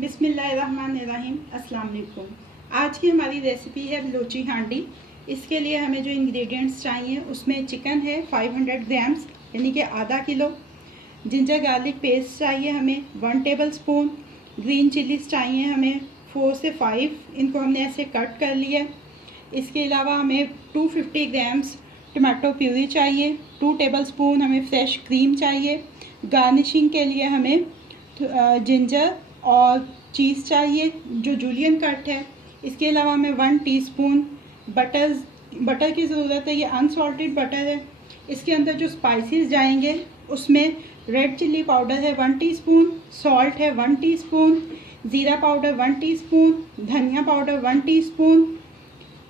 बिस्मिल्लाहिर्रहमानिर्रहीम। अस्सलाम वालेकुम। आज की हमारी रेसिपी है बलोची हांडी। इसके लिए हमें जो इंग्रेडिएंट्स चाहिए उसमें चिकन है 500 ग्राम्स यानी कि आधा किलो। जिंजर गार्लिक पेस्ट चाहिए हमें 1 टेबल स्पून। ग्रीन चिलीज चाहिए हमें 4 से 5, इनको हमने ऐसे कट कर लिया। इसके अलावा हमें 250 ग्राम्स टमाटो प्यूरी चाहिए। 2 टेबल स्पून हमें फ्रेश क्रीम चाहिए। गार्निशिंग के लिए हमें जिंजर और चीज़ चाहिए जो जूलियन कट है। इसके अलावा हमें 1 टीस्पून बटर की ज़रूरत है। ये अनसॉल्टेड बटर है। इसके अंदर जो स्पाइसेस जाएंगे उसमें रेड चिल्ली पाउडर है 1 टीस्पून, सॉल्ट है 1 टीस्पून, ज़ीरा पाउडर 1 टीस्पून, धनिया powder 1 teaspoon,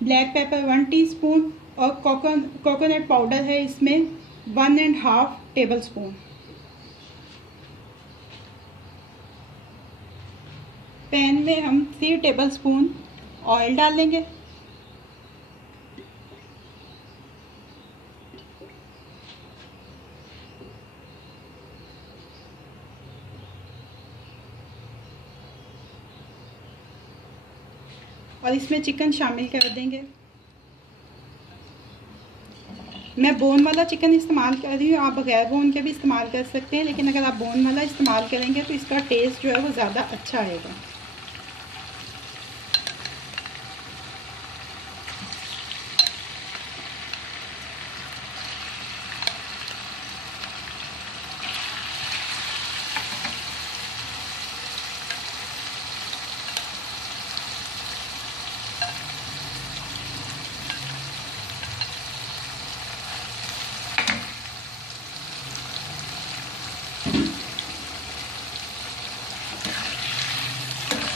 black pepper 1 teaspoon और कोकोनट पाउडर है इसमें 1.5 टेबल स्पून। पैन में हम 3 टेबल स्पून ऑयल डालेंगे। और इसमें चिकन शामिल कर देंगे। मैं बोन वाला चिकन इस्तेमाल कर रही हूँ, आप बगैर बोन के भी इस्तेमाल कर सकते हैं, लेकिन अगर आप बोन वाला इस्तेमाल करेंगे तो इसका टेस्ट जो है वो ज़्यादा अच्छा आएगा।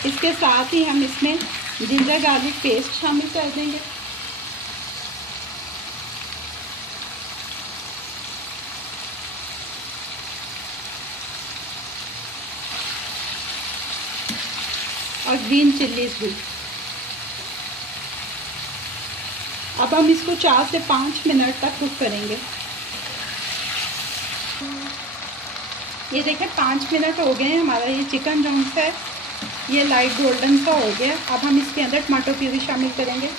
इसके साथ ही हम इसमें जिंजर गार्लिक पेस्ट शामिल कर देंगे। और ग्रीन चिल्लीज भी। अब हम इसको 4 से 5 मिनट तक कुक करेंगे। ये देखें 5 मिनट हो गए हैं। हमारा ये चिकन जो है ये लाइट गोल्डन सा हो गया। अब हम इसके अंदर टमाटो प्यूरी शामिल करेंगे।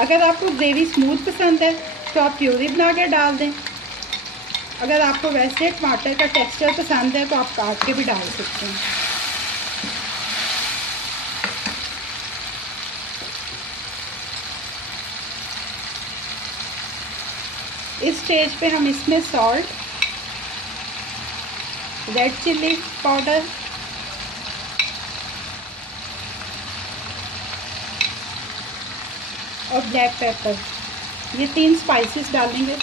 अगर आपको ग्रेवी स्मूथ पसंद है तो आप प्यूरी बना के डाल दें। अगर आपको वैसे टमाटर का टेक्सचर पसंद है तो आप काट के भी डाल सकते हैं। इस स्टेज पे हम इसमें सॉल्ट, रेड चिल्ली पाउडर, और ब्लैक पेपर, ये 3 स्पाइसेस डालेंगे।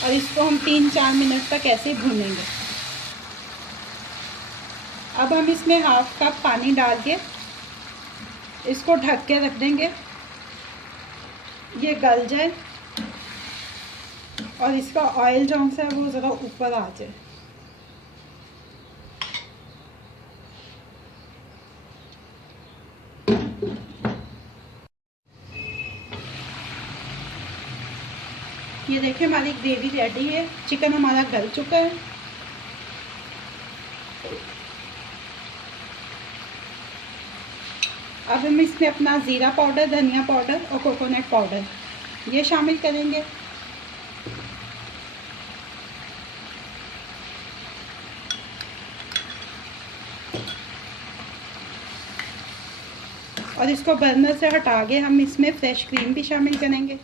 और इसको हम 3-4 मिनट तक ऐसे भूनेंगे। अब हम इसमें 1/2 कप पानी डाल के इसको ढक के रख देंगे, ये गल जाए और इसका ऑयल जो है वो ज़रा ऊपर आ जाए। ये देखिए हमारी ग्रेवी रेडी है। चिकन हमारा गल चुका है। अब हम इसमें अपना ज़ीरा पाउडर, धनिया पाउडर और कोकोनट पाउडर ये शामिल करेंगे। और इसको बर्नर से हटा के हम इसमें फ्रेश क्रीम भी शामिल करेंगे।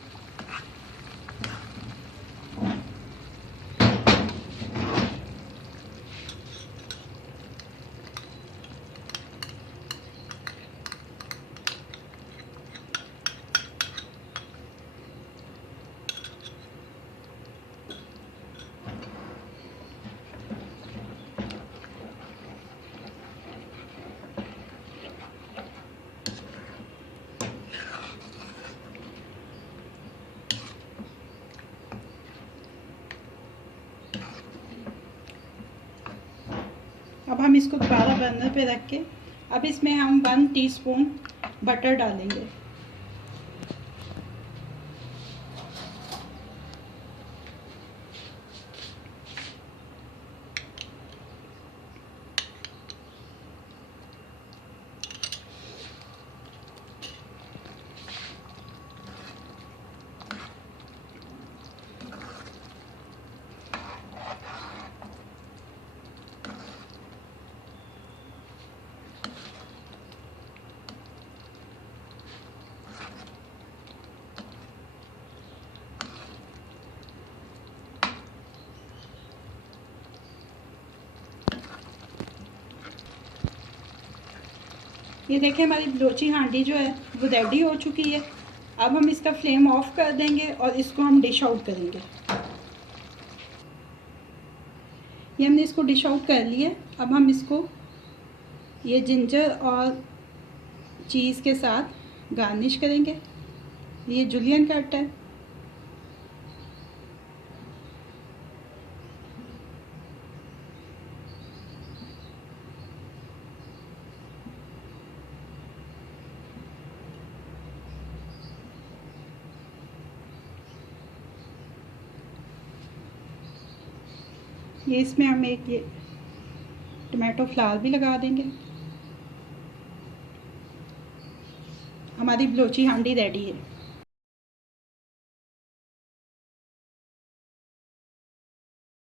अब हम इसको दोबारा बर्नर पे रख के अब इसमें हम 1 टीस्पून बटर डालेंगे। ये देखिए हमारी लोची हांडी जो है वो रेडी हो चुकी है। अब हम इसका फ्लेम ऑफ कर देंगे और इसको हम डिश आउट करेंगे। ये हमने इसको डिश आउट कर लिया। अब हम इसको ये जिंजर और चीज़ के साथ गार्निश करेंगे। ये जुलियन कट है। ये इसमें हम एक ये टमाटो फ्लावर भी लगा देंगे। हमारी बलोची हांडी रेडी है।